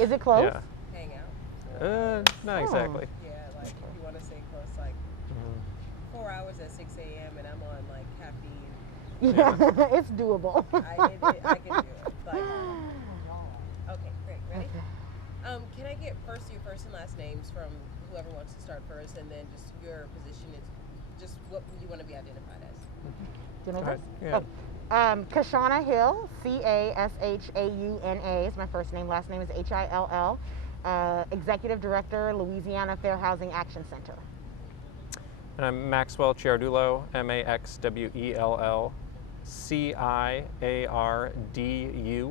Is it close? Yeah. hang out. Not exactly. Yeah, like if you want to stay close, like Mhm. 4 hours at 6 a.m. and I'm on like caffeine. Yeah, it's doable. I can do it. Like, okay, great. Ready? Okay. Can I get first your first and last names from whoever wants to start first, and then just your position is just what you want to be identified as. Do you know Go this? ahead. Yeah. Kashana Hill, Cashauna is my first name. Last name is Hill. Executive Director, Louisiana Fair Housing Action Center. And I'm Maxwell Ciardulo, Maxwell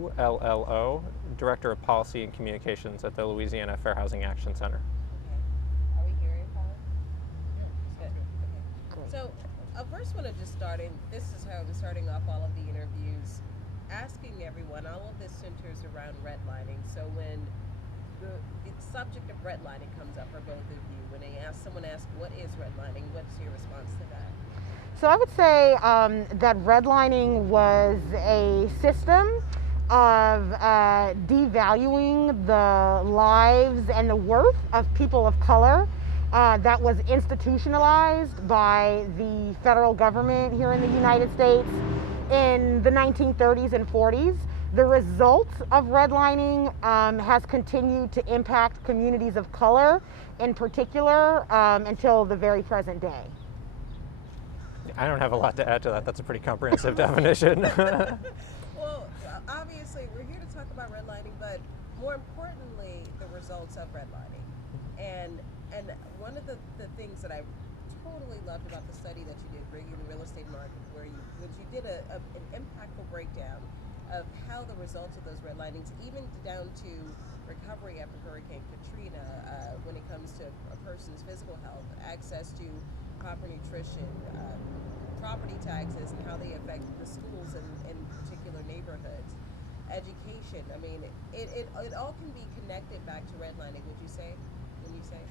Ciardullo, Director of Policy and Communications at the Louisiana Fair Housing Action Center. Okay. Are we hearing Colin? Good. Okay. Great. So I first want to just start in. This is how I'm starting off all of the interviews, asking everyone. All of this centers around redlining. So when the subject of redlining comes up for both of you, when someone asks what is redlining, what's your response to that? So I would say that redlining was a system of devaluing the lives and the worth of people of color that was institutionalized by the federal government here in the United States in the 1930s and 40s. The result of redlining has continued to impact communities of color in particular until the very present day. I don't have a lot to add to that. That's a pretty comprehensive definition. Well, obviously, we're here to talk about redlining, but more importantly, the results of redlining. And one of the things that I totally loved about the study that you did, bringing the real estate market, where you did an impactful breakdown of how the results of those redlinings, even down to recovery after Hurricane Katrina, when it comes to a person's physical health, access to proper nutrition, property taxes, and how they affect the schools in particular neighborhoods, education. I mean, it all can be connected back to redlining. Would you say? When you say?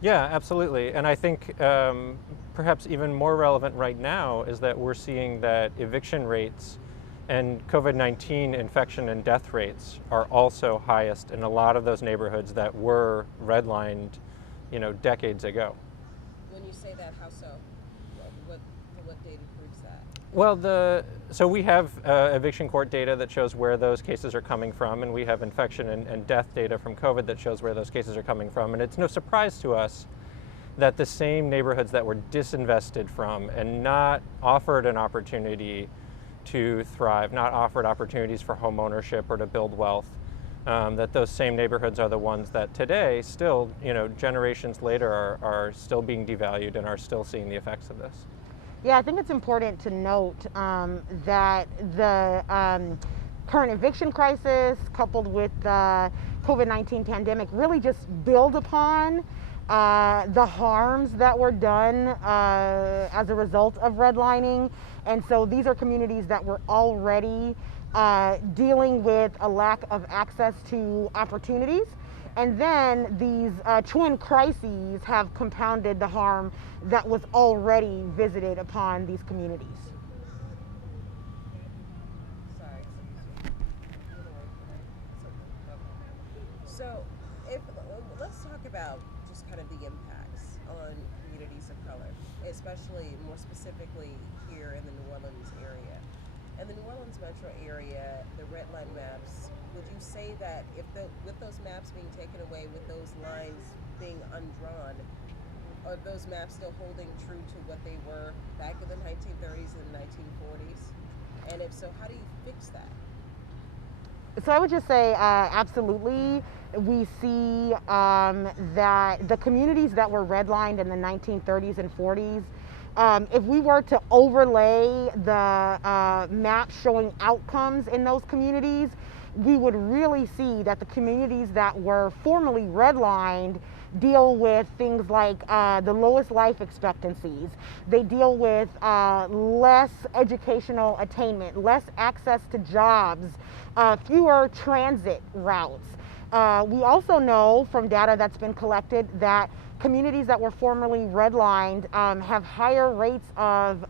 Yeah, absolutely. And I think perhaps even more relevant right now is that we're seeing that eviction rates and COVID-19 infection and death rates are also highest in a lot of those neighborhoods that were redlined, decades ago. When you say that, how so? What data proves that? Well, so we have eviction court data that shows where those cases are coming from, and we have infection and death data from COVID that shows where those cases are coming from. And it's no surprise to us that the same neighborhoods that were disinvested from and not offered an opportunity to thrive, not offered opportunities for home ownership or to build wealth, that those same neighborhoods are the ones that today still, generations later are still being devalued and are still seeing the effects of this. Yeah, I think it's important to note that the current eviction crisis coupled with the COVID-19 pandemic really just build upon the harms that were done as a result of redlining. And so these are communities that were already dealing with a lack of access to opportunities. And then these twin crises have compounded the harm that was already visited upon these communities. Sorry. So, let's talk about just kind of the impacts on communities of color, especially more specifically here in the New Orleans area. In the New Orleans metro area, the red line maps, would you say that with those maps being taken away, with those lines being undrawn, are those maps still holding true to what they were back in the 1930s and 1940s? And if so, how do you fix that? So I would just say absolutely. We see that the communities that were redlined in the 1930s and 40s, if we were to overlay the map showing outcomes in those communities, we would really see that the communities that were formerly redlined deal with things like the lowest life expectancies. They deal with less educational attainment, less access to jobs, fewer transit routes. We also know from data that's been collected that communities that were formerly redlined have higher rates of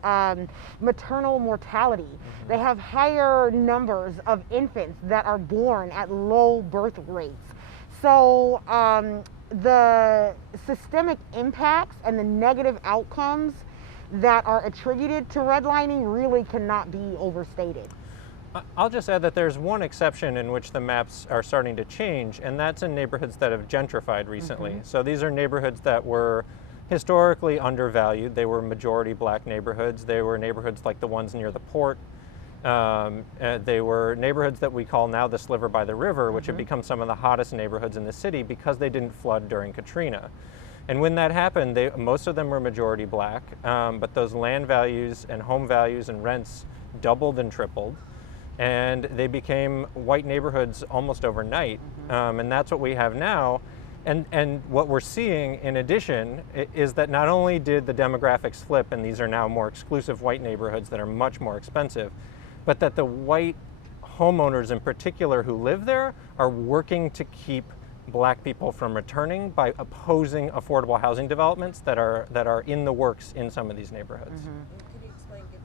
maternal mortality. Mm-hmm. They have higher numbers of infants that are born at low birth rates. so the systemic impacts and the negative outcomes that are attributed to redlining really cannot be overstated. I'll just add that there's one exception in which the maps are starting to change, and that's in neighborhoods that have gentrified recently. So these are neighborhoods that were historically undervalued. They were majority black neighborhoods. They were neighborhoods like the ones near the port. They were neighborhoods that we call now the Sliver by the River, which have become some of the hottest neighborhoods in the city because they didn't flood during Katrina. And when that happened, most of them were majority black, but those land values and home values and rents doubled and tripled. And they became white neighborhoods almost overnight. And that's what we have now. And what we're seeing in addition is that not only did the demographics flip and these are now more exclusive white neighborhoods that are much more expensive, but that the white homeowners in particular who live there are working to keep black people from returning by opposing affordable housing developments that are in the works in some of these neighborhoods. Give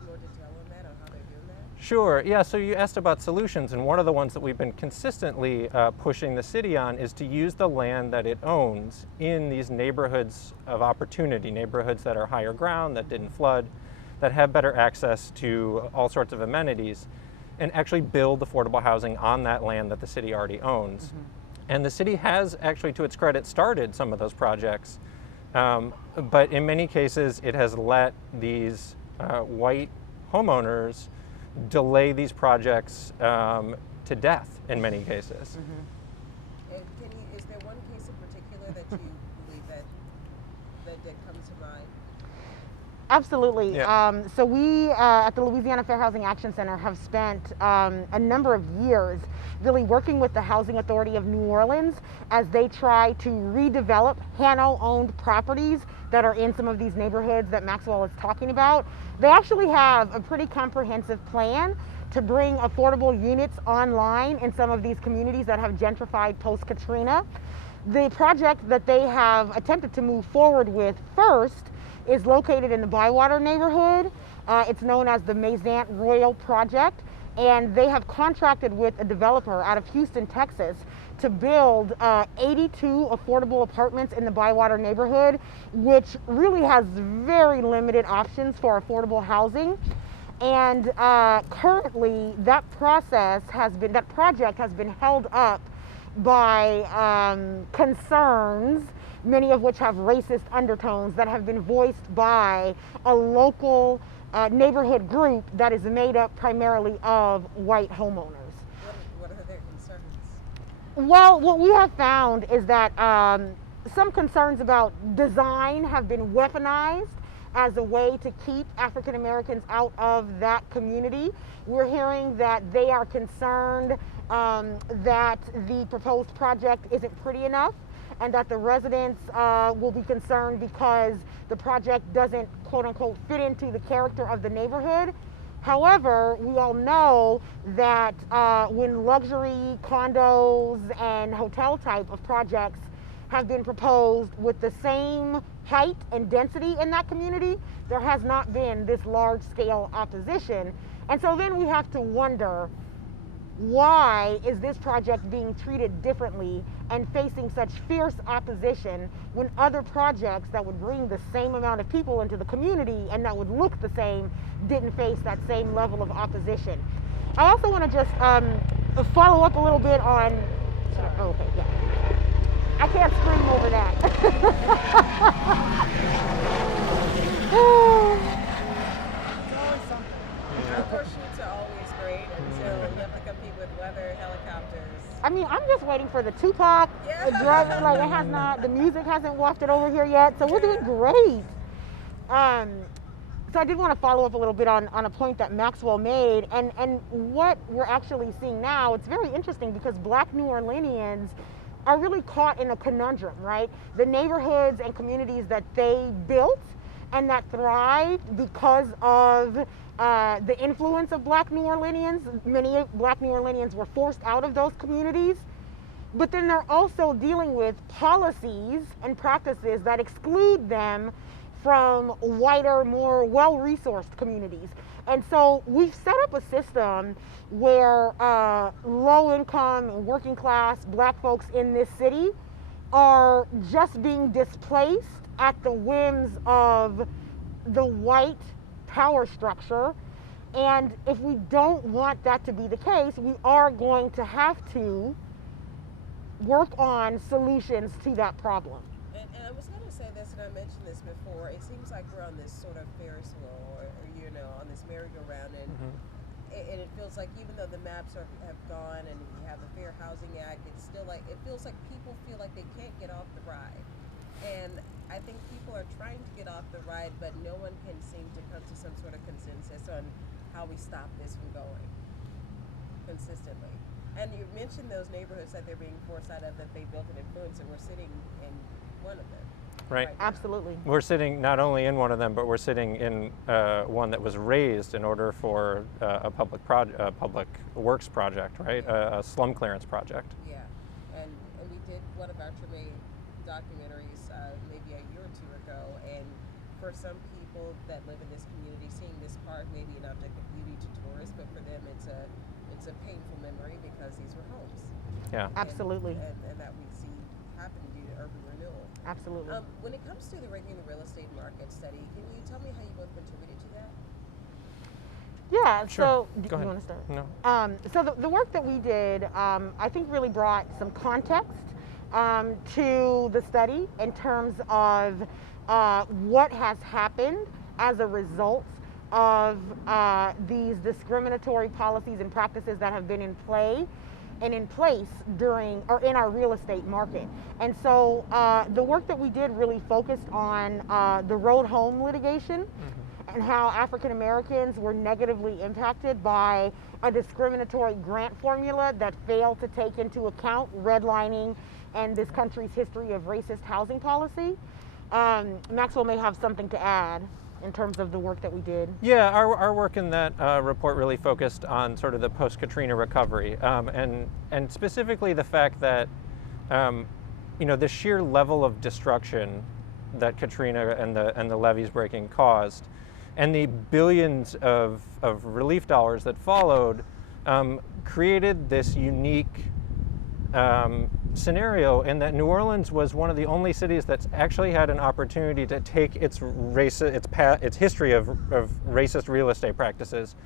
more detail on that, on how they're doing that? Sure, yeah, so you asked about solutions, and one of the ones that we've been consistently pushing the city on is to use the land that it owns in these neighborhoods of opportunity, neighborhoods that are higher ground, that didn't flood, that have better access to all sorts of amenities, and actually build affordable housing on that land that the city already owns. And the city has actually, to its credit, started some of those projects, but in many cases it has let these white homeowners delay these projects to death in many cases. And is there one case in particular that you believe that comes to mind? Absolutely. Yeah. So we at the Louisiana Fair Housing Action Center have spent a number of years really working with the Housing Authority of New Orleans as they try to redevelop Hano-owned properties that are in some of these neighborhoods that Maxwell is talking about. They actually have a pretty comprehensive plan to bring affordable units online in some of these communities that have gentrified post-Katrina. The project that they have attempted to move forward with first is located in the Bywater neighborhood. It's known as the Maisant Royal Project, and they have contracted with a developer out of Houston, Texas, to build 82 affordable apartments in the Bywater neighborhood, which really has very limited options for affordable housing. And currently, that project has been held up by concerns, many of which have racist undertones, that have been voiced by a local neighborhood group that is made up primarily of white homeowners. What are their concerns? Well, what we have found is that some concerns about design have been weaponized as a way to keep African Americans out of that community. We're hearing that they are concerned that the proposed project isn't pretty enough, and that the residents will be concerned because the project doesn't, quote unquote, fit into the character of the neighborhood. However, we all know that when luxury condos and hotel type of projects have been proposed with the same height and density in that community, there has not been this large scale opposition. And so then we have to wonder, why is this project being treated differently and facing such fierce opposition when other projects that would bring the same amount of people into the community and that would look the same didn't face that same level of opposition? I also want to just follow up a little bit on, okay, yeah. I can't scream over that. Outdoor shoots are always great until you have to compete with weather, helicopters. I mean, I'm just waiting for the Tupac drug. Like, it has not, the music hasn't wafted over here yet, so we're doing great. So I did want to follow up a little bit on a point that Maxwell made, and what we're actually seeing now. It's very interesting because Black New Orleanians are really caught in a conundrum, right? The neighborhoods and communities that they built and that thrived because of the influence of Black New Orleanians. Many Black New Orleanians were forced out of those communities. But then they're also dealing with policies and practices that exclude them from whiter, more well-resourced communities. And so we've set up a system where low income and working class black folks in this city are just being displaced at the whims of the white power structure. And if we don't want that to be the case, we are going to have to work on solutions to that problem. And I was going to say this, and I mentioned this before. It seems like we're on this sort of Ferris wheel, or on this merry-go-round, and and it feels like even though the maps have gone and we have the Fair Housing Act, it's still like it feels like people feel like they can't get off the ride. And I think people are trying to get off the ride, but no one can seem to come to some sort of consensus on how we stop this from going consistently. And you mentioned those neighborhoods that they're being forced out of, that they built an influence, and we're sitting in one of them. Right. now. Absolutely. We're sitting not only in one of them, but we're sitting in one that was raised in order for a public works project, right? A slum clearance project. Yeah, and we did one of our Treme documentaries maybe a year or two ago, and for some people that live in this community, seeing this park may be an object of beauty to tourists, but for them it's a painful memory because these were homes. Yeah. Absolutely. And that we see happen due to urban renewal. Absolutely. When it comes to the Ranking the Real Estate Market study, can you tell me how you both contributed to that? Yeah, Sure. so Go you ahead. want to start? No. So the work that we did, I think really brought some context to the study in terms of what has happened as a result of these discriminatory policies and practices that have been in play and in place during or in our real estate market. And so the work that we did really focused on the road home litigation and how African Americans were negatively impacted by a discriminatory grant formula that failed to take into account redlining and this country's history of racist housing policy. Maxwell may have something to add in terms of the work that we did. Yeah, our work in that report really focused on sort of the post-Katrina recovery, and specifically the fact that the sheer level of destruction that Katrina and the levees breaking caused, and the billions of relief dollars that followed, created this unique scenario in that New Orleans was one of the only cities that's actually had an opportunity to take its history of racist real estate practices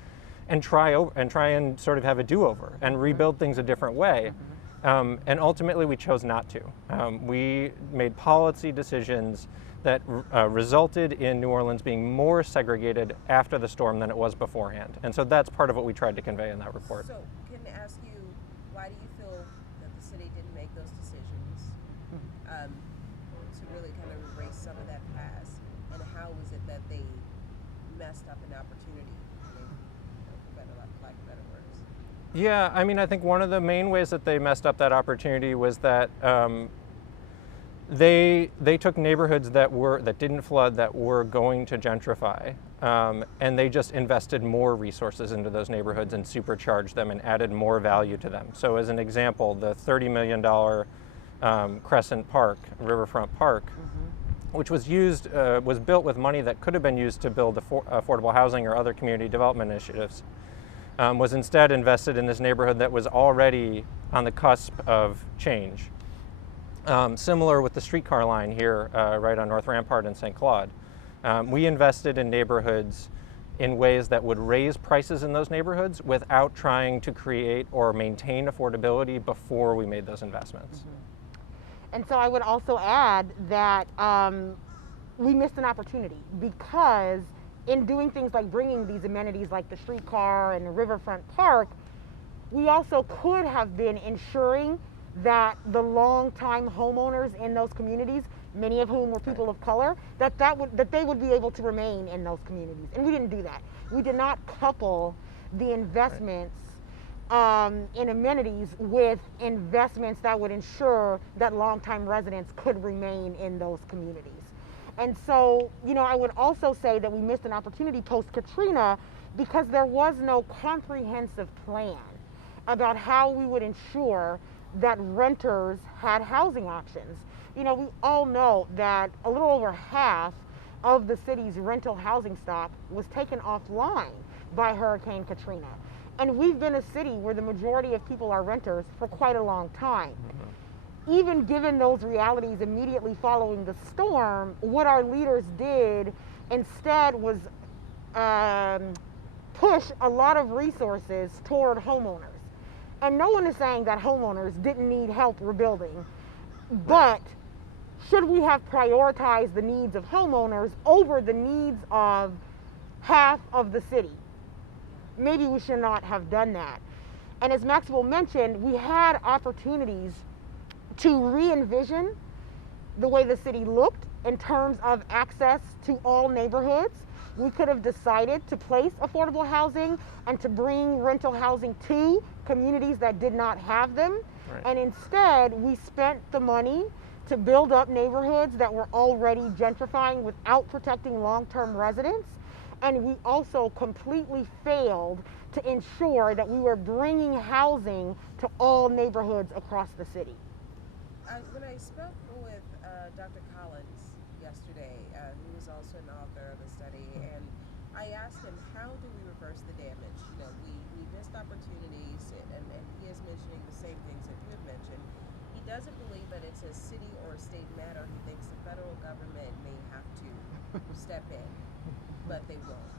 and try and sort of have a do-over and rebuild things a different way. And ultimately we chose not to. We made policy decisions that resulted in New Orleans being more segregated after the storm than it was beforehand. And so that's part of what we tried to convey in that report. So, can I ask you, why do you feel that the city didn't make those decisions to really kind of erase some of that past? And how was it that they messed up an opportunity? For lack of better words. Yeah, I mean, I think one of the main ways that they messed up that opportunity was that they took neighborhoods that didn't flood, that were going to gentrify, and they just invested more resources into those neighborhoods and supercharged them and added more value to them. So as an example, the $30 million Crescent Park, Riverfront Park, which was built with money that could have been used to build affordable housing or other community development initiatives, was instead invested in this neighborhood that was already on the cusp of change. Similar with the streetcar line here, right on North Rampart and St. Claude. We invested in neighborhoods in ways that would raise prices in those neighborhoods without trying to create or maintain affordability before we made those investments. And so I would also add that we missed an opportunity because in doing things like bringing these amenities like the streetcar and the Riverfront Park, we also could have been ensuring that the longtime homeowners in those communities, many of whom were people of color, that they would be able to remain in those communities. And we didn't do that. We did not couple the investments in amenities with investments that would ensure that longtime residents could remain in those communities. And so, I would also say that we missed an opportunity post-Katrina because there was no comprehensive plan about how we would ensure that renters had housing options. We all know that a little over half of the city's rental housing stock was taken offline by Hurricane Katrina. And we've been a city where the majority of people are renters for quite a long time. Even given those realities immediately following the storm, what our leaders did instead was push a lot of resources toward homeowners. And no one is saying that homeowners didn't need help rebuilding, but should we have prioritized the needs of homeowners over the needs of half of the city? Maybe we should not have done that. And as Maxwell mentioned, we had opportunities to re-envision the way the city looked in terms of access to all neighborhoods. We could have decided to place affordable housing and to bring rental housing to communities that did not have them. Right. And instead, we spent the money to build up neighborhoods that were already gentrifying without protecting long-term residents. And we also completely failed to ensure that we were bringing housing to all neighborhoods across the city. When I spoke with Dr. Collins yesterday, he was also an author of the study, and I asked him, how do we reverse the damage? You know, we missed opportunities, and he is mentioning the same things that you have mentioned. He doesn't believe that it's a city or a state matter. He thinks the federal government may have to step in, but they won't,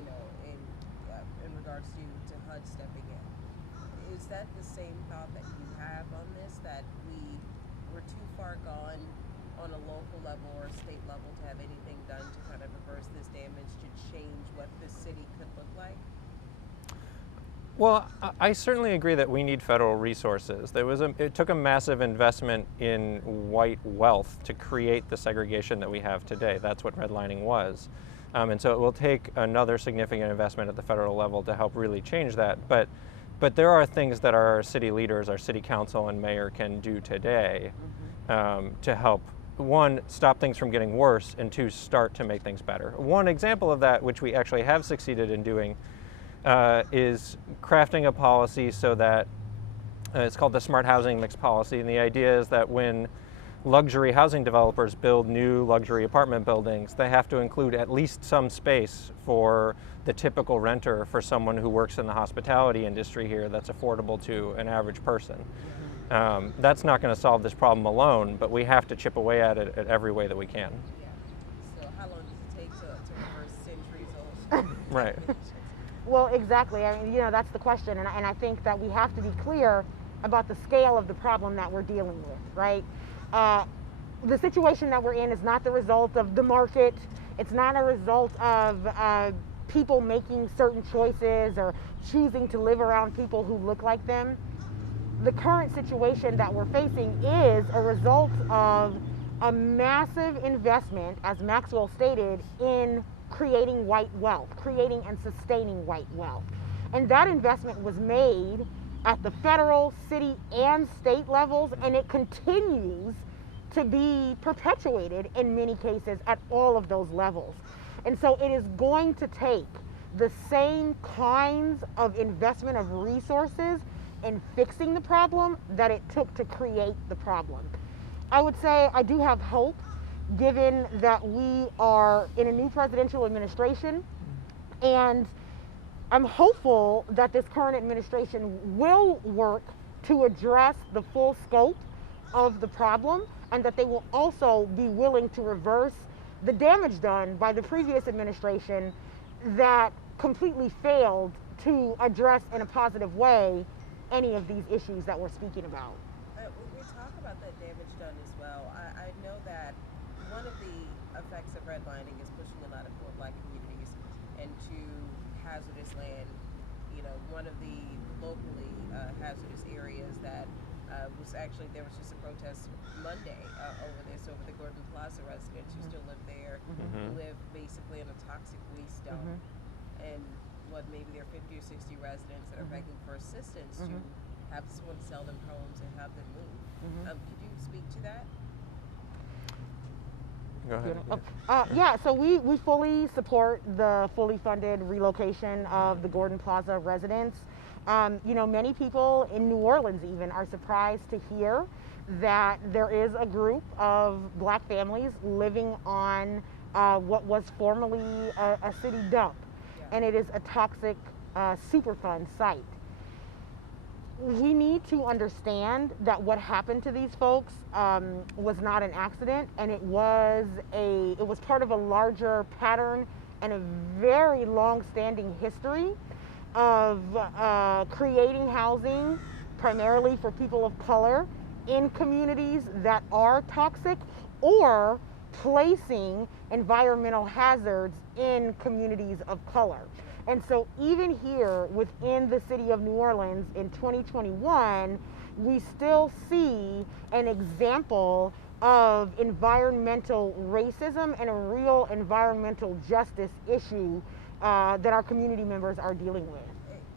you know, in regards to HUD stepping in. Is that the same thought that you have on this, that we're too far gone on a local level or a state level to have anything done to kind of reverse this damage, to change what this city could look like? Well, I certainly agree that we need federal resources. It took a massive investment in white wealth to create the segregation that we have today. That's what redlining was. And so it will take another significant investment at the federal level to help really change that. But there are things that our city leaders, our city council and mayor can do today to help, one, stop things from getting worse, and two, start to make things better. One example of that, which we actually have succeeded in doing, is crafting a policy so that it's called the Smart Housing Mix Policy. And the idea is that when luxury housing developers build new luxury apartment buildings, they have to include at least some space for the typical renter, for someone who works in the hospitality industry here, that's affordable to an average person. That's not going to solve this problem alone, but we have to chip away at it at every way that we can. Yeah. So how long does it take to reverse centuries old? Right. Well, exactly. I mean, you know, that's the question. And I think that we have to be clear about the scale of the problem that we're dealing with, right? The situation that we're in is not the result of the market. It's not a result of people making certain choices or choosing to live around people who look like them. The current situation that we're facing is a result of a massive investment, as Maxwell stated, in creating white wealth, creating and sustaining white wealth. And that investment was made at the federal, city, and state levels, and it continues to be perpetuated in many cases at all of those levels. And so it is going to take the same kinds of investment of resources in fixing the problem that it took to create the problem. I would say I do have hope, given that we are in a new presidential administration, and I'm hopeful that this current administration will work to address the full scope of the problem, and that they will also be willing to reverse the damage done by the previous administration that completely failed to address in a positive way any of these issues that we're speaking about. We talk about that damage done as well. I know that one of the effects of redlining is pushing a lot of poor Black communities into hazardous land. You know, one of the locally hazardous areas that was actually, there was just a protest Monday over the Gordon Plaza residents who still live there, who live basically in a toxic waste dump. And maybe there are 50 or 60 residents that are begging for assistance to have someone sell them homes and have them move. Could you speak to that? Go ahead. Yeah, so we fully support the fully funded relocation of the Gordon Plaza residents. You know, many people in New Orleans even are surprised to hear that there is a group of Black families living on what was formerly a city dump. and it is a toxic Superfund site. We need to understand that what happened to these folks was not an accident, and it was part of a larger pattern and a very long-standing history of creating housing primarily for people of color in communities that are toxic, or placing environmental hazards in communities of color. And so even here within the city of New Orleans in 2021, we still see an example of environmental racism and a real environmental justice issue that our community members are dealing with.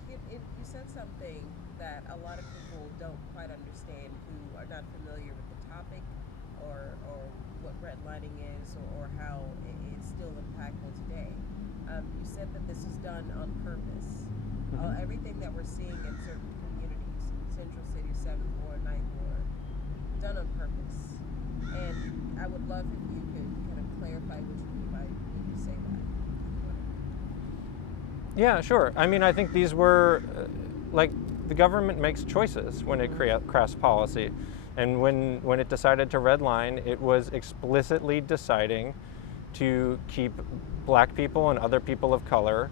You said something that a lot of people don't quite understand who are not familiar with the topic or what redlining is or how it's still impactful today. You said that this is done on purpose. Everything that we're seeing in certain communities, Central City, 7th Ward, 9th Ward, done on purpose. And I would love if you could kind of clarify what you mean by when you say that. Yeah, sure. I mean, I think these were, the government makes choices when it crafts policy. And when it decided to redline, it was explicitly deciding to keep Black people and other people of color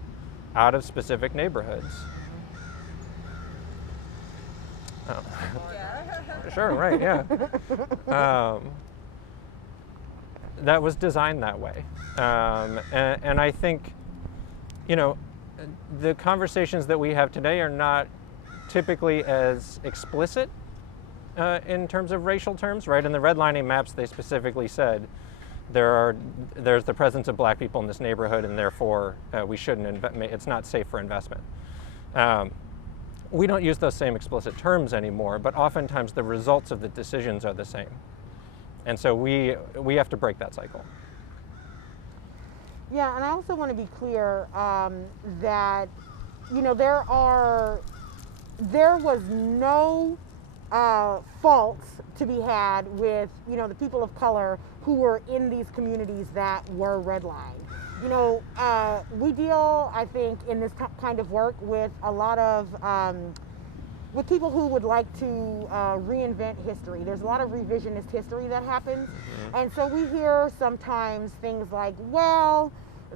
out of specific neighborhoods. Oh. Yeah. Sure, right, yeah. That was designed that way. And I think, the conversations that we have today are not typically as explicit in terms of racial terms, right? In the redlining maps, they specifically said there's the presence of Black people in this neighborhood, and therefore we shouldn't it's not safe for investment. We don't use those same explicit terms anymore, but oftentimes the results of the decisions are the same. And so we have to break that cycle. Yeah, and I also want to be clear that, there was no faults to be had with, the people of color who were in these communities that were redlined. We deal, I think, in this kind of work with a lot of, with people who would like to reinvent history. There's a lot of revisionist history that happens. And so we hear sometimes things like, well,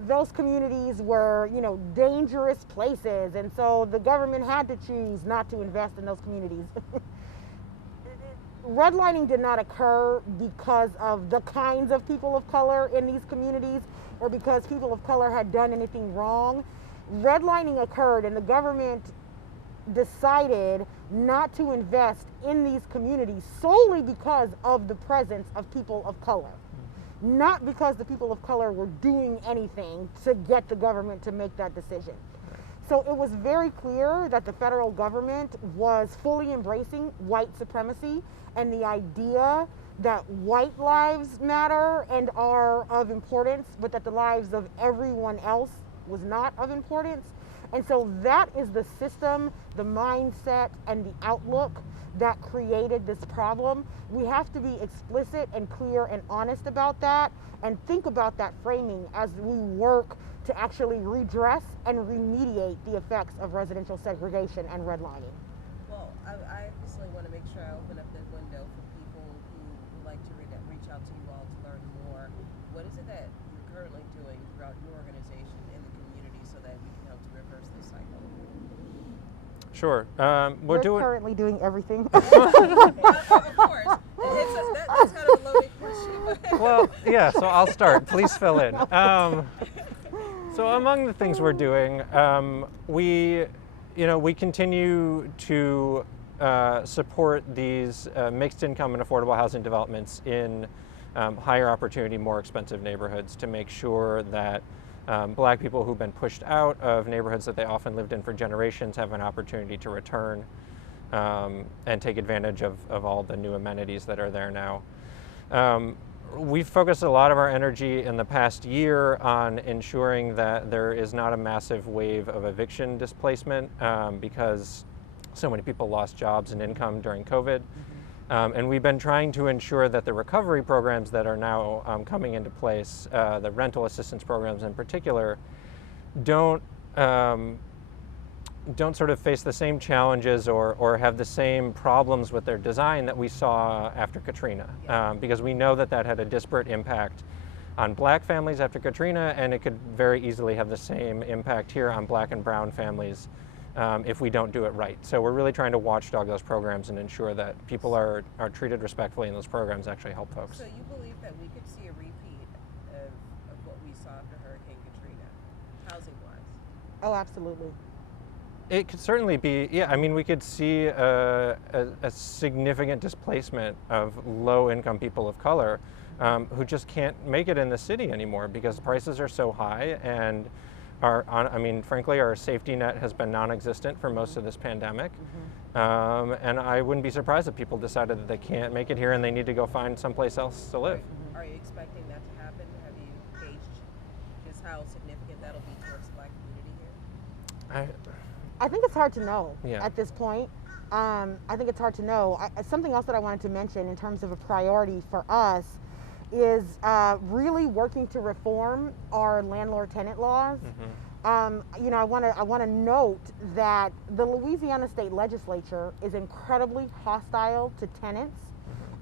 those communities were, dangerous places, and so the government had to choose not to invest in those communities. Redlining did not occur because of the kinds of people of color in these communities or because people of color had done anything wrong. Redlining occurred, and the government decided not to invest in these communities solely because of the presence of people of color. Not because the people of color were doing anything to get the government to make that decision. So it was very clear that the federal government was fully embracing white supremacy and the idea that white lives matter and are of importance, but that the lives of everyone else was not of importance. And so that is the system, the mindset, and the outlook that created this problem. We have to be explicit and clear and honest about that, and think about that framing as we work to actually redress and remediate the effects of residential segregation and redlining. Well, I obviously want to make sure I open up the window for people who would like to reach out to you all to learn more. What is it that you're currently doing throughout your organization in the community so that we can help to reverse this cycle? Sure. We're currently doing everything. Of course. That's kind of a loaded question. Well, yeah, so I'll start. Please fill in. So among the things we're doing, we continue to support these mixed income and affordable housing developments in higher opportunity, more expensive neighborhoods to make sure that Black people who've been pushed out of neighborhoods that they often lived in for generations have an opportunity to return and take advantage of all the new amenities that are there now. We've focused a lot of our energy in the past year on ensuring that there is not a massive wave of eviction displacement because so many people lost jobs and income during COVID. And we've been trying to ensure that the recovery programs that are now coming into place, the rental assistance programs in particular, don't don't sort of face the same challenges or have the same problems with their design that we saw after Katrina, because we know that that had a disparate impact on black families after Katrina, and it could very easily have the same impact here on black and brown families if we don't do it right. So we're really trying to watchdog those programs and ensure that people are treated respectfully and those programs actually help folks. So you believe that we could see a repeat of what we saw after Hurricane Katrina, housing-wise? Oh, absolutely. It could certainly be, yeah, I mean, we could see a significant displacement of low-income people of color who just can't make it in the city anymore because prices are so high, and frankly, our safety net has been non-existent for most of this pandemic. And I wouldn't be surprised if people decided that they can't make it here and they need to go find someplace else to live. Are you expecting that to happen? Have you gauged just how significant that'll be towards the black community here? I think it's hard to know Yeah. at this point. I think it's hard to know. Something else that I wanted to mention in terms of a priority for us is really working to reform our landlord-tenant laws. You know, I want to note that the Louisiana State Legislature is incredibly hostile to tenants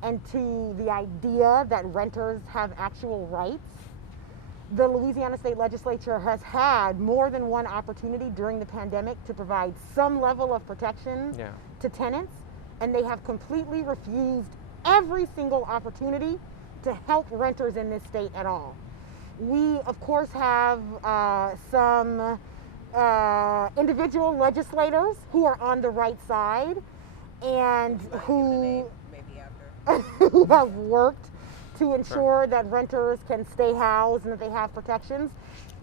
and to the idea that renters have actual rights. The Louisiana State Legislature has had more than one opportunity during the pandemic to provide some level of protection to tenants, and they have completely refused every single opportunity to help renters in this state at all. We, of course, have some individual legislators who are on the right side and who who have worked to ensure that renters can stay housed and that they have protections.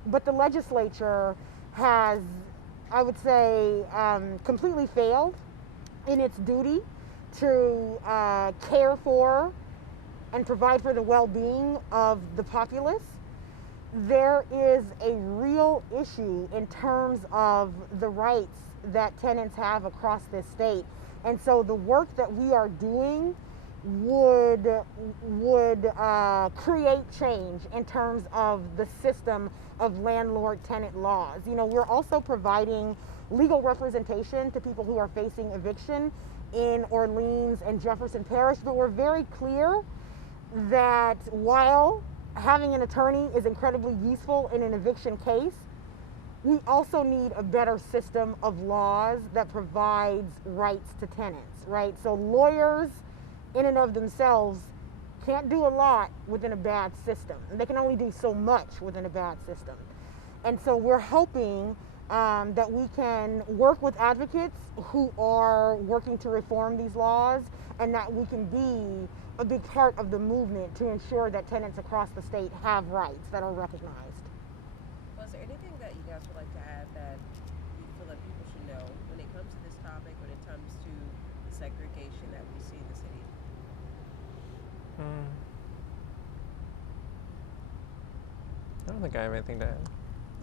But the legislature has, I would say, completely failed in its duty to care for and provide for the well-being of the populace. There is a real issue in terms of the rights that tenants have across this state. And so the work that we are doing would create change in terms of the system of landlord-tenant laws. You know, we're also providing legal representation to people who are facing eviction in Orleans and Jefferson Parish, but we're very clear that while having an attorney is incredibly useful in an eviction case, we also need a better system of laws that provides rights to tenants, right? So lawyers in and of themselves can't do a lot within a bad system. They can only do so much within a bad system. And so we're hoping that we can work with advocates who are working to reform these laws, and that we can be a big part of the movement to ensure that tenants across the state have rights that are recognized. Was there anything that you guys would like to add that you feel that people should know when it comes to this topic, when it comes to the segregation that we see in the city? I don't think I have anything to add.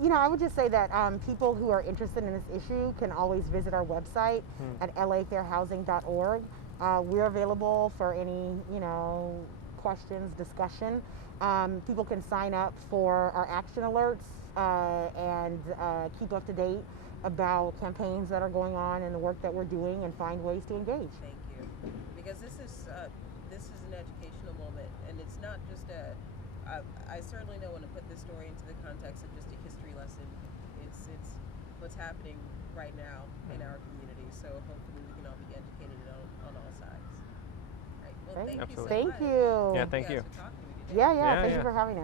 You know, I would just say that people who are interested in this issue can always visit our website at lafairhousing.org. We're available for any, you know, questions, discussion. People can sign up for our action alerts and keep up to date about campaigns that are going on and the work that we're doing, and find ways to engage. Thank you, because this is an educational moment, and it's not just a. I certainly don't want to put this story into the context of just a history lesson. It's what's happening right now in our community. So hopefully we can all be educated on all sides. Right. Well, thank you so much. Thank you. Yeah, thank you. For talking to me today. Yeah, thank you for having us.